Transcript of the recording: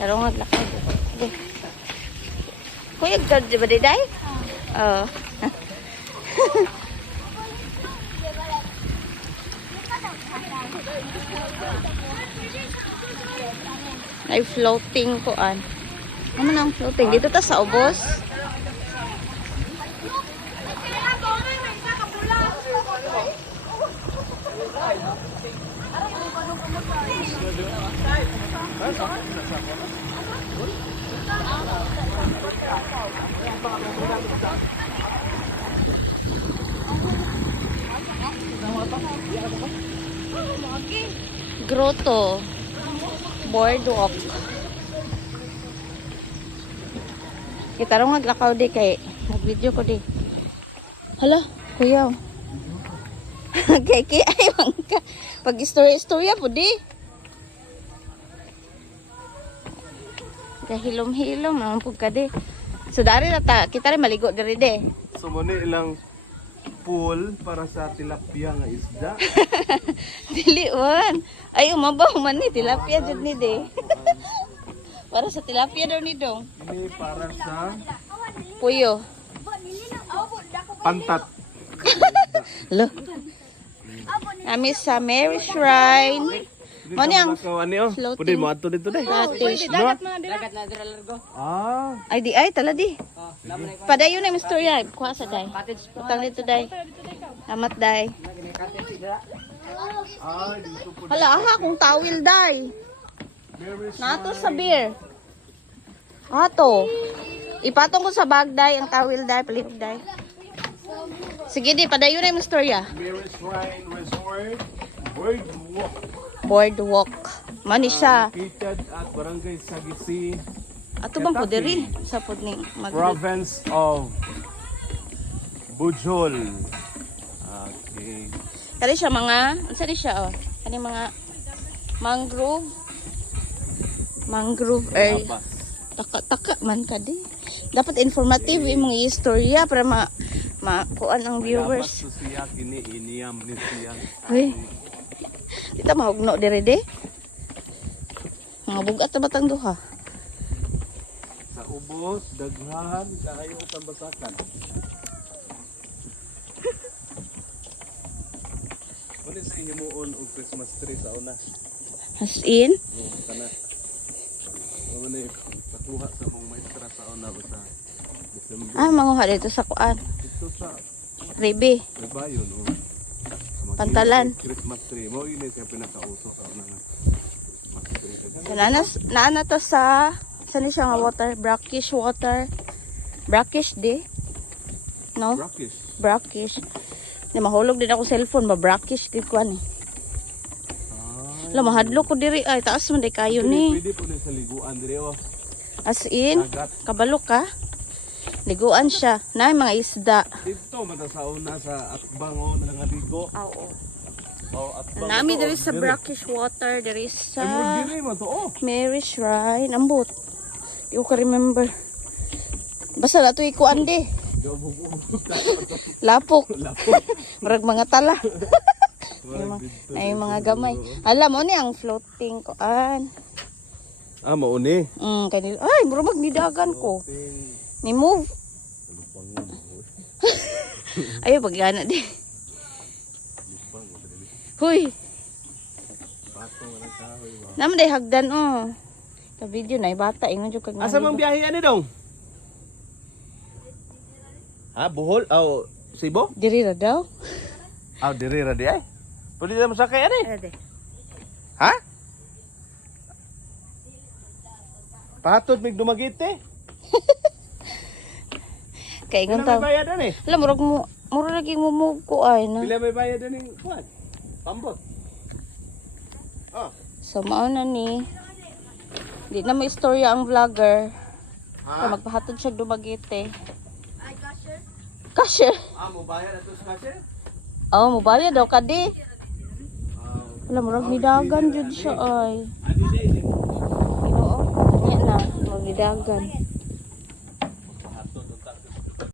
Pero nga lakad. Sige. Kuya, di ba day? Oo. Ay floating ko an. Ano nang floating? Dito ta sa ubos. Grotto. Boardwalk. Kita rin maglakaw di kay nag-video ko di. Hala, kuya. Kay ay ka. Pag istorya po di. Hilom-hilom naman po ka di. So dari na ta, kita rin maligo dari di. So muna ilang pool para sa tilapia nga isda. Diliwan. Ay umabaw man ni tilapia jud ni di. Para sa tilapia daw ni dong. Ini para sa Puyo. pantat. Lo. Kami sa Mary Shrine. Mo niyang floating. Pwede mo ato dito deh. Cottage. Dagat na dira largo. Ah, Ay di ay taladi. Padayon na yung istorya. Kuha sa day. Cottage pa. Utang dito day. Amat day. Cottage dira. dito po. Hala aha kung tawil day. Nato sa beer. Ato. Ipatong ko sa bag day ang tawil day, palihog day. Sige di, padayon na yung istorya. Mary Shrine Resort Boardwalk. Boardwalk. Mani siya. Located at Barangay Sagisi, Ato bang po diri sa pod ni mag Province of Bujol. Okay. Kani siya mga, unsa ni siya oh? Kani mga mangrove area. Labas. Taka man ka di. Dapat informative imong istorya para kuan ang Labas viewers. to siya kini iniyam ni siya. Uy. Kita mahugno diri di. Mga bugat na batang duha. Sa ubos, daghan, kayo tambasakan. Muna sa himuon og Christmas tree sa una. As in, Kana. Muna patuha sa mong maestra sa una sa December. manguha dito sa kuan. Ito sa Ribe, Bayon, oh. Pantalan. Christmas tree. Mo ini siya pinakauso sa una nga. Naana to sa saan siya nga water? Brackish water. Brackish di. No? Brackish. Brackish. Di mahulog din ako cellphone ba brackish di kuan eh. La mahadlok ko diri ay taas man day kayo ni. Pwede po sa liguan dire oh. As in, Dagat. kabalo ka. Liguan siya. Na mga isda. Dito mata sa una sa atbang oh nangaligo. Oo. Oh, atbang. Nami to, diri sa dire. brackish water, diri Ay mo sa dire mo to oh. Mary Shrine. Ambot. Di ko ka-remember. Basta na ito ikuan di. Lapok. Marag mga tala. Ay mga gamay. Alam mo ni ang floating kuan. Ah, mauni. Kanil. Ay, murag nidagan ko. Ni move. Ayo paggana di. Huy. Naman day hagdan oh. Sa video na bata ingon jud kag Asa mang biyahe ani dong? Ha, Bohol? Oh, Cebu? diri ra daw. Ah, diri ra di ay. Pwede na masakay ani? Ade. Ha? Pahatod mig dumagite. Kay ingon Pila ta. may bayad ani? Alam murag lagi mo move ko ay na. Pila may bayad ani kuan? Pambot. Oh, So mao na ni. Di na may istorya ang vlogger. ha? Magpahatod siya Dumaguete. Cashier. Ah, mo bayad ato sa kasi? Oh, mobayad daw kadi. Ah, Wala murag nidagan jud siya ay. adi di. Oo. Nga na, magidagan.